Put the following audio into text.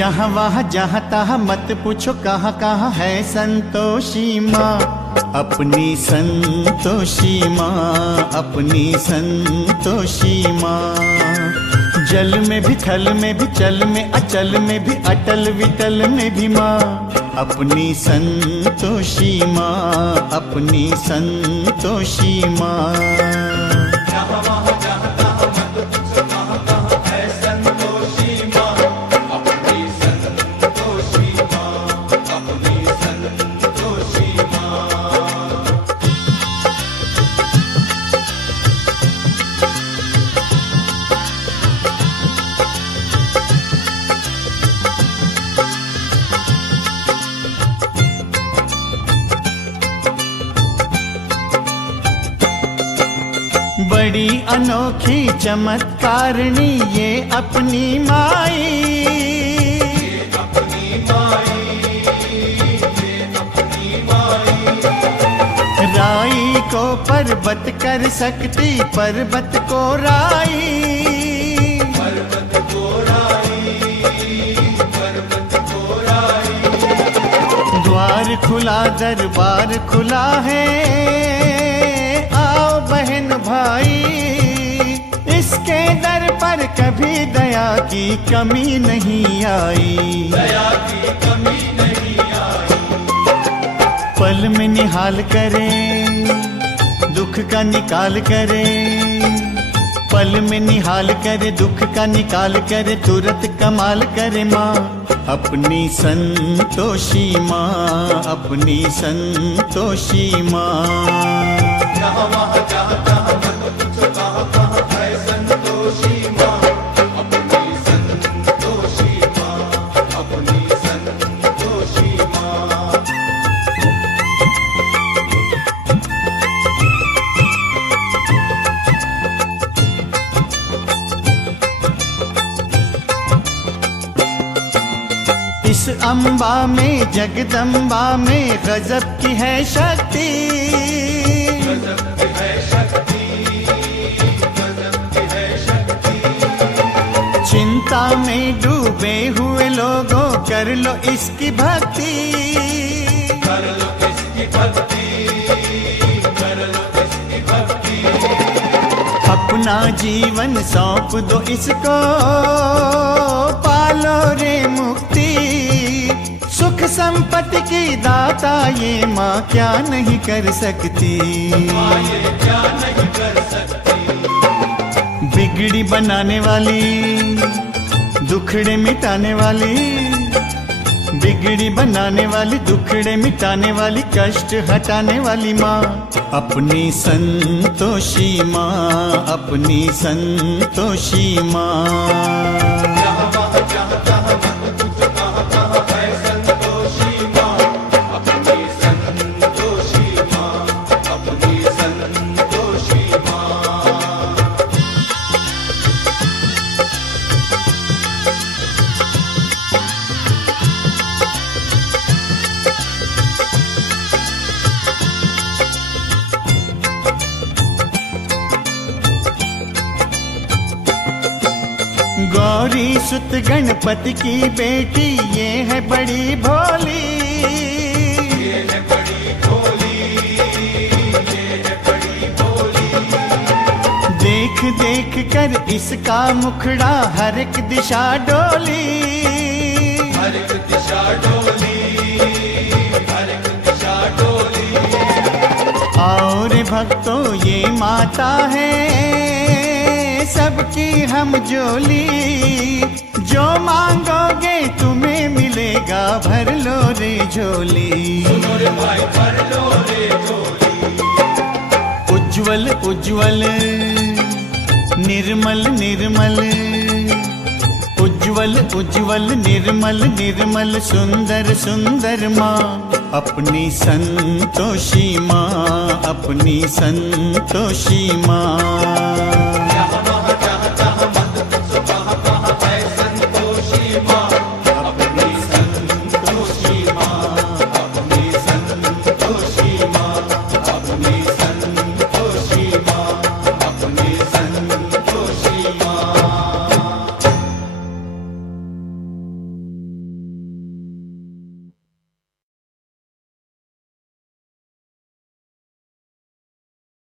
यहाँ वहाँ जहाँ तहाँ मत पूछो कहाँ कहाँ है संतोषी माँ। अपनी संतोषी माँ, अपनी संतोषी माँ। जल में भी, थल में भी, चल में, अचल में भी, अटल विटल में भी माँ। अपनी संतोषी माँ, अपनी संतोषी माँ। बड़ी अनोखी चमत्कारणी ये अपनी माई। राई को पर्वत कर सकती, पर्वत को राई। द्वार खुला, दरबार खुला है, आओ बहन भाई। इसके दर पर कभी दया की कमी नहीं आई, दया की कमी नहीं आई। पल में निहाल करे, दुख का निकाल करे। पल में निहाल करे, दुख का निकाल करे, तुरंत कमाल करे माँ। अपनी संतोषी माँ, अपनी संतोषी माँ। जहाँ वहाँ जहाँ तहाँ मत पूछो कहाँ कहाँ है संतोषी माँ। अपनी संतोषी माँ, अपनी संतोषी माँ। इस अम्बा में, जगदम्बा में गजब की है शक्ति। चिंता में डूबे हुए लोगों कर लो इसकी भक्ति। कर लो इसकी भक्ति, कर लो इसकी भक्ति। अपना जीवन सौंप दो इसको, पालो रे मुक्ति। सुख संपत्ति की दाता ये माँ क्या नहीं कर सकती, ये क्या नहीं कर सकती। बिगड़ी बनाने वाली, दुखड़े मिटाने वाली। बिगड़ी बनाने वाली, दुखड़े मिटाने वाली, कष्ट हटाने वाली माँ। अपनी संतोषी माँ, अपनी संतोषी माँ। गौरी सुत गणपति की बेटी ये है बड़ी भोली। ये है बड़ी भोली, ये है बड़ी भोली। देख देख कर इसका मुखड़ा हर एक दिशा डोली। हर एक दिशा डोली, हर एक दिशा डोली। आओ रे भक्तों ये माता है सबकी हम जोली। जो मांगोगे तुम्हें मिलेगा, भर लो रे झोली। सुनो रे भाई भर लो रे झोली। उज्ज्वल उज्ज्वल, निर्मल निर्मल। उज्ज्वल उज्ज्वल, निर्मल निर्मल, सुंदर सुंदर माँ। अपनी संतोषी माँ, अपनी संतोषी माँ।